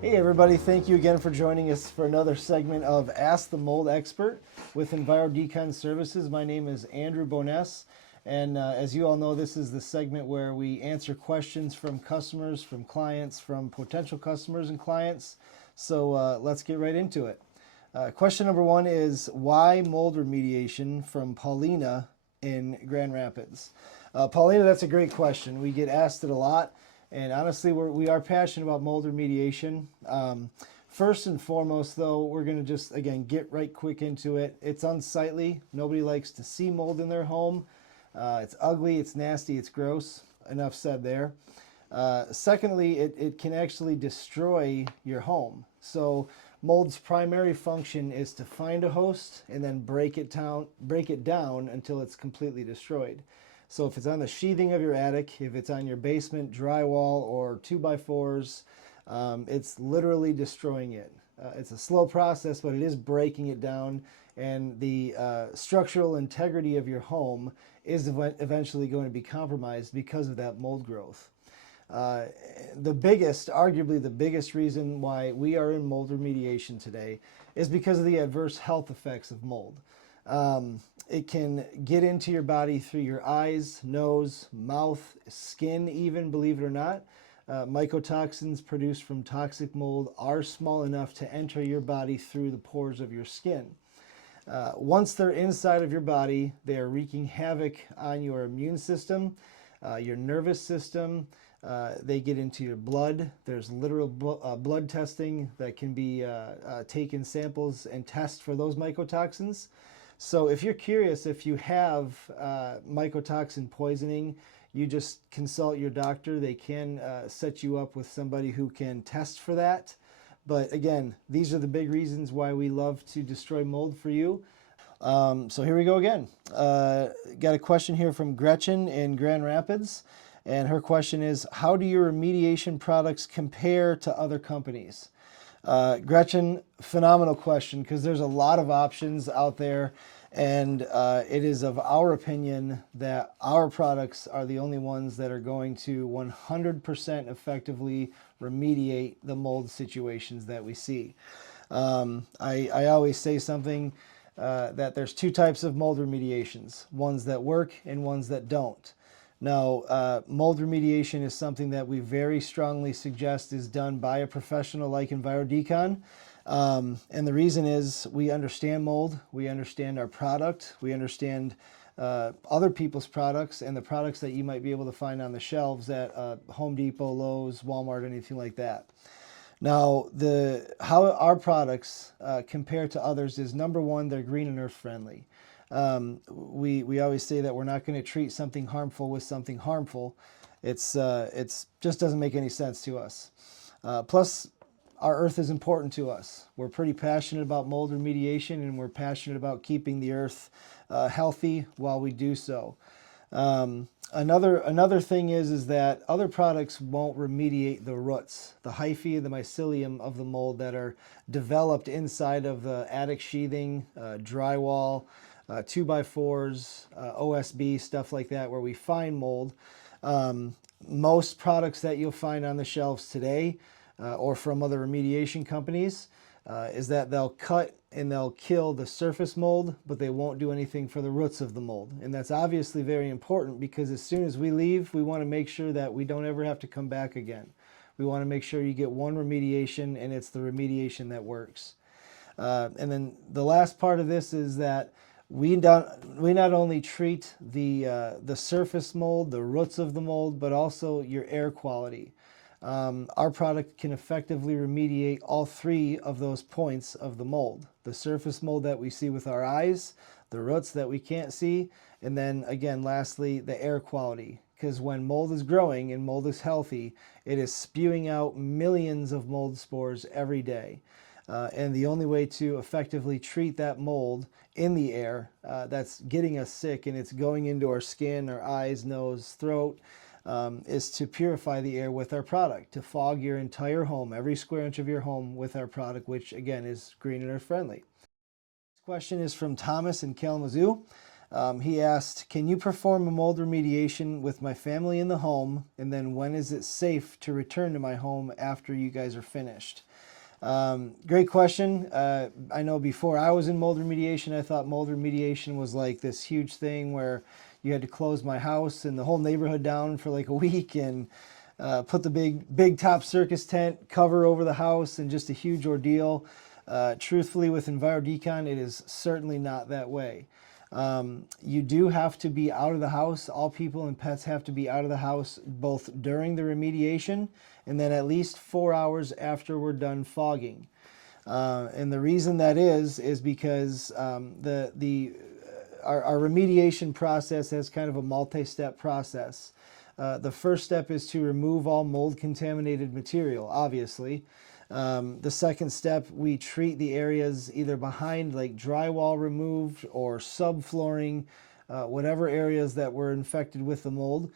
Hey everybody, thank you again for joining us for another segment of Ask the Mold Expert with Enviro-Decon Services. My name is Andrew Boness, and as you all know, this is the segment where we answer questions from customers, from clients, from potential customers and clients. So let's get right into it. Question number one is, why mold remediation, from Paulina in Grand Rapids? Paulina, that's a great question. We get asked it a lot. And honestly, we are passionate about mold remediation. First and foremost, though, we're going to just, again, get right quick into it. It's unsightly. Nobody likes to see mold in their home. It's ugly, it's nasty, it's gross. Enough said there. Secondly, it can actually destroy your home. So mold's primary function is to find a host and then break it down until it's completely destroyed. So if it's on the sheathing of your attic, if it's on your basement drywall or 2x4s, it's literally destroying it. It's a slow process, but it is breaking it down, and the structural integrity of your home is eventually going to be compromised because of that mold growth. Arguably the biggest reason why we are in mold remediation today is because of the adverse health effects of mold. It can get into your body through your eyes, nose, mouth, skin even, believe it or not. Mycotoxins produced from toxic mold are small enough to enter your body through the pores of your skin. Once they're inside of your body, they are wreaking havoc on your immune system, your nervous system. They get into your blood. There's literal blood testing that can be taken samples and test for those mycotoxins. So if you're curious if you have mycotoxin poisoning, you just consult your doctor. They can set you up with somebody who can test for that. But again, these are the big reasons why we love to destroy mold for you. So here we go again. Got a question here from Gretchen in Grand Rapids. And her question is, how do your remediation products compare to other companies? Gretchen, phenomenal question, because there's a lot of options out there, and it is of our opinion that our products are the only ones that are going to 100% effectively remediate the mold situations that we see. I always say something that there's two types of mold remediations, ones that work and ones that don't. Now, mold remediation is something that we very strongly suggest is done by a professional like Enviro-Decon. And the reason is we understand mold, we understand our product, we understand other people's products and the products that you might be able to find on the shelves at Home Depot, Lowe's, Walmart, anything like that. Now, how our products compare to others is, number one, they're green and earth friendly. We always say that we're not going to treat something harmful with something harmful. It's just doesn't make any sense to us. Plus, our earth is important to us. We're pretty passionate about mold remediation, and we're passionate about keeping the earth healthy while we do so. Another thing is that other products won't remediate the roots, the hyphae, the mycelium of the mold that are developed inside of the attic sheathing, drywall, 2x4s, OSB, stuff like that, where we find mold. Most products that you'll find on the shelves today or from other remediation companies is that they'll cut and they'll kill the surface mold, but they won't do anything for the roots of the mold. And that's obviously very important, because as soon as we leave, we want to make sure that we don't ever have to come back again. We want to make sure you get one remediation, and it's the remediation that works. And then the last part of this is that we not only treat the surface mold, the roots of the mold, but also your air quality. Our product can effectively remediate all three of those points of the mold. The surface mold that we see with our eyes, the roots that we can't see, and then again, lastly, the air quality. Because when mold is growing and mold is healthy, it is spewing out millions of mold spores every day. And the only way to effectively treat that mold in the air that's getting us sick and it's going into our skin, our eyes, nose, throat, is to purify the air with our product, to fog your entire home, every square inch of your home with our product, which again is green and earth friendly. This question is from Thomas in Kalamazoo. He asked, can you perform a mold remediation with my family in the home, and then when is it safe to return to my home after you guys are finished? Great question. I know before I was in mold remediation, I thought mold remediation was like this huge thing where you had to close my house and the whole neighborhood down for like a week and put the big top circus tent cover over the house and just a huge ordeal. Truthfully, with Enviro-Decon, it is certainly not that way. You do have to be out of the house. All people and pets have to be out of the house both during the remediation and then at least 4 hours after we're done fogging. And the reason that is because our remediation process is kind of a multi-step process. The first step is to remove all mold-contaminated material, obviously. The second step, we treat the areas either behind, like drywall removed or subflooring, whatever areas that were infected with the mold.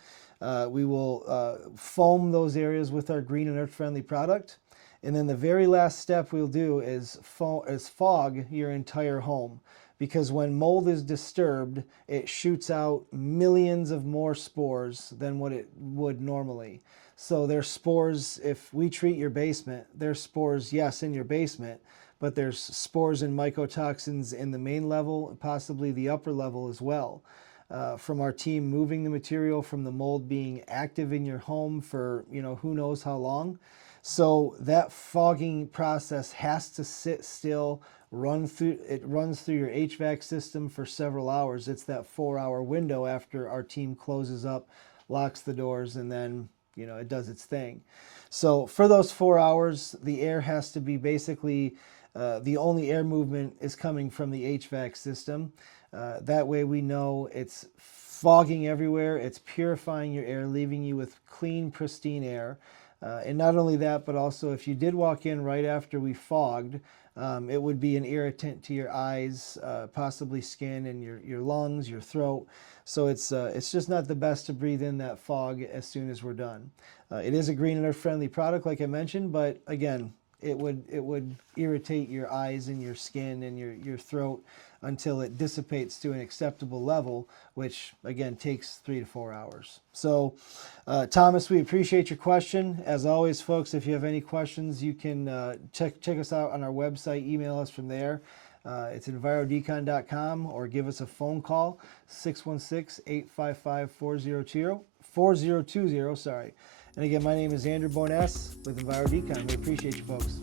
We will foam those areas with our green and earth-friendly product. And then the very last step we'll do is fog your entire home. Because when mold is disturbed, it shoots out millions of more spores than what it would normally. So there's spores, if we treat your basement, there's spores, yes, in your basement, but there's spores and mycotoxins in the main level, possibly the upper level as well. From our team moving the material from the mold being active in your home for, who knows how long. So that fogging process has to sit still, it runs through your HVAC system for several hours. It's that 4-hour window after our team closes up, locks the doors, and then, it does its thing. So for those 4 hours, the air has to be basically, the only air movement is coming from the HVAC system. That way we know it's fogging everywhere, it's purifying your air, leaving you with clean, pristine air. And not only that, but also if you did walk in right after we fogged, it would be an irritant to your eyes, possibly skin and your lungs, your throat. So it's just not the best to breathe in that fog as soon as we're done. It is a green and earth-friendly product, like I mentioned, but again, it would irritate your eyes and your skin and your throat until it dissipates to an acceptable level, which again takes 3 to 4 hours. So Thomas, we appreciate your question. As always, folks, if you have any questions, you can check us out on our website, email us from there. It's Enviro-Decon.com, or give us a phone call, 616-855-4020. And again, my name is Andrew Boness with Enviro-Decon. We appreciate you, folks.